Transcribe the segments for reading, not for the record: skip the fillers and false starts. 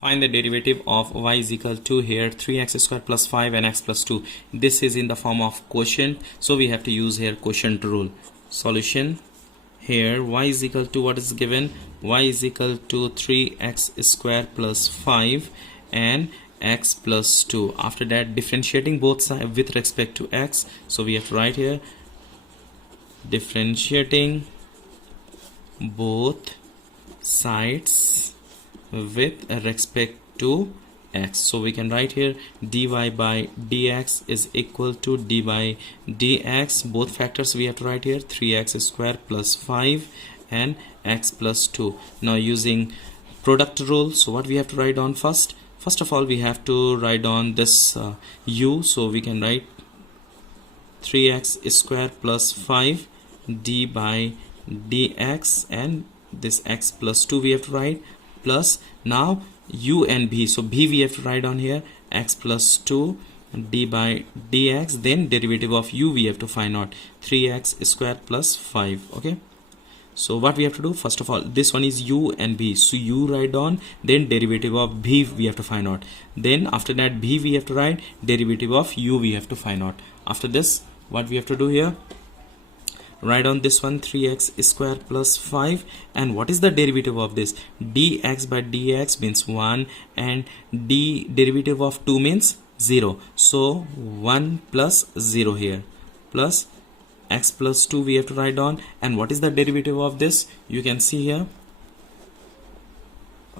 Find the derivative of y is equal to here 3x squared plus 5 and x plus 2. This is in the form of quotient, so we have to use here quotient rule. Solution here y is equal to what is given, y is equal to 3x squared plus 5 and x plus 2. After that, differentiating both sides with respect to x, so we have to write here differentiating both sides with respect to x, so we can write here dy by dx is equal to d by dx. Both factors we have to write here 3x squared plus 5 and x plus 2. Now using product rule, so what we have to write on first of all we have to write on this u, so we can write 3x squared plus 5 d by dx, and this x plus 2 we have to write, plus now u and b, so b we have to write on here x plus 2 d by dx, then derivative of u we have to find out 3x squared plus 5. Okay, so what we have to do, first of all this one is u and b, so u write down, then derivative of b we have to find out, then after that b we have to write, derivative of u we have to find out. After this, what we have to do here, write on this one 3x squared plus 5, and what is the derivative of this, dx by dx means 1 and d derivative of 2 means 0, so 1 plus 0 here, plus x plus 2 we have to write down, and what is the derivative of this, you can see here.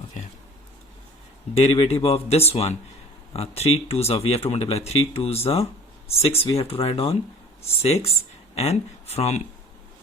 Okay, derivative of this one 3 2s are, we have to multiply 3 2s are 6, we have to write on 6, and from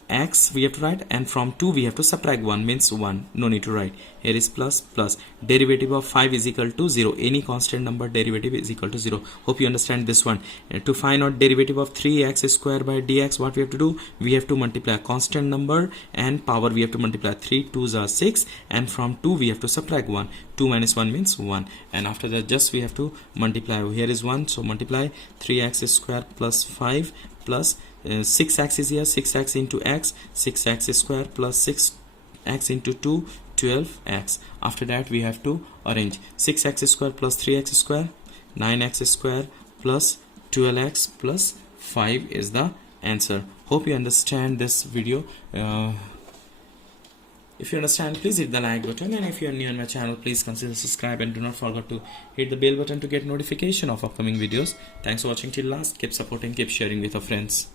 x we have to write, and from 2 we have to subtract 1 means 1, no need to write here is plus plus. Derivative of 5 is equal to 0, any constant number derivative is equal to 0. Hope you understand this one. To find out derivative of 3x squared by dx, what we have to do, we have to multiply a constant number and power, we have to multiply 3 2s are 6, and from 2 we have to subtract 1, 2 minus 1 means 1, and after that just we have to multiply, here is 1, so multiply 3x squared plus 5 plus 6x is here, 6x into x, 6x squared plus 6x into 2, 12x. After that we have to arrange 6x squared plus 3x squared, 9x squared plus 12x plus 5 is the answer. Hope you understand this video. If you understand, please hit the like button, and if you are new on my channel, please consider subscribe, and do not forget to hit the bell button to get notification of upcoming videos. Thanks for watching till last. Keep supporting, keep sharing with your friends.